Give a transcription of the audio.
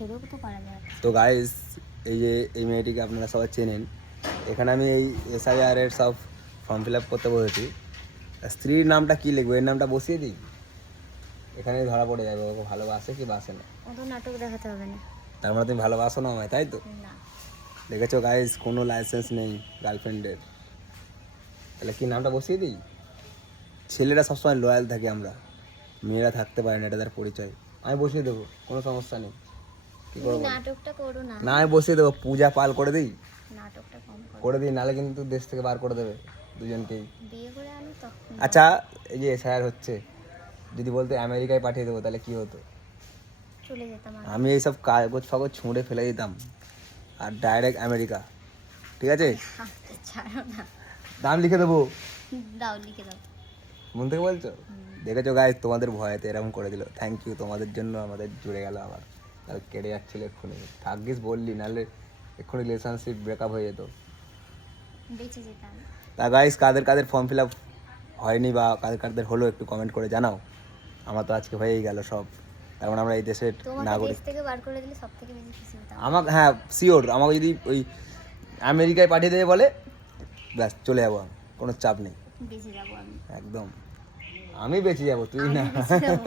ছেড়েও তো পারা যায়। তো গাইস এই যে এই মেয়েটিকে আপনারা সবাই চেনেন। এখানে আমি এই SIR এর সব ফর্ম ফিল আপ করতে বসেছি। স্ত্রীর নামটা কী লিখবো, এর নামটা বসিয়ে দিই, এখানে ধরা পড়ে যাবে ওকে ভালোবাসে কি বাসে না। অত নাটক দেখাতে হবে না। তার মানে তুমি ভালোবাসো না আমায়, তাই তো? না, দেখেছো গাইস, কোনো লাইসেন্স নেই গার্লফ্রেন্ডের। তাহলে কি নামটা বসিয়ে দিই? ছেলেরা সবসময় লয়াল থাকি আমরা, মেয়েরা থাকতে পারে না, এটা তার পরিচয়। আমি বসিয়ে দেবো, কোনো সমস্যা নেই। কী তুমি করবো? নাটকটা করো না। না আমি বসিয়ে দেবো, পূজা পাল করে দিই, নাটকটা কম করো। করে দিই, নাহলে কিন্তু দেশ থেকে বার করে দেবে দুজনকেই। বিয়ে করে আনো তখন। আচ্ছা, এই যে SIR হচ্ছে, যদি বলতে আমেরিকায় পাঠিয়ে দেবো তাহলে কি হতো? চলে যেতাম আমি। আমি এইসব কাগজ ফাগজ ছুঁড়ে ফেলে দিতাম আর ডাইরেক্ট আমেরিকা। ঠিক আছে, হাতটা ছাড়ো না। দাম লিখে দেবো। দাও, লিখে দাও। মন থেকে বলছো? দেখেছো গাইস, তোমাদের ভয়েতে এরকম করে দিল। থ্যাংক ইউ, তোমাদের জন্য আমাদের জুড়ে গেল আবার। তাহলে কেটে যাচ্ছিল এক্ষুনি, ভাগ্যিস বললি, নাহলে এক্ষুনি রিলেশনশিপ ব্রেকআপ হয়ে যেত। বেঁচে যেতাম। তা গাইস, কাদের কাদের ফর্ম ফিল আপ হয়নি বা কাদের কাদের হলো একটু কমেন্ট করে জানাও। আমার তো আজকে হয়েই গেল সব, তার মানে আমরা এই দেশের তোমাকে নাগরিক। দেশ থেকে বার করে দিলে সব থেকে বেশি খুশি হতাম। আমাকে, হ্যাঁ শিওর, আমাকে যদি ওই আমেরিকায় পাঠিয়ে দেবে বলে, ব্যাস চলে যাবো আমি, কোনো চাপ নেই। বেঁচে যাবো আমি। একদম, আমি বেঁচে যাবো, তুই না। আমি বেঁচে যাবো।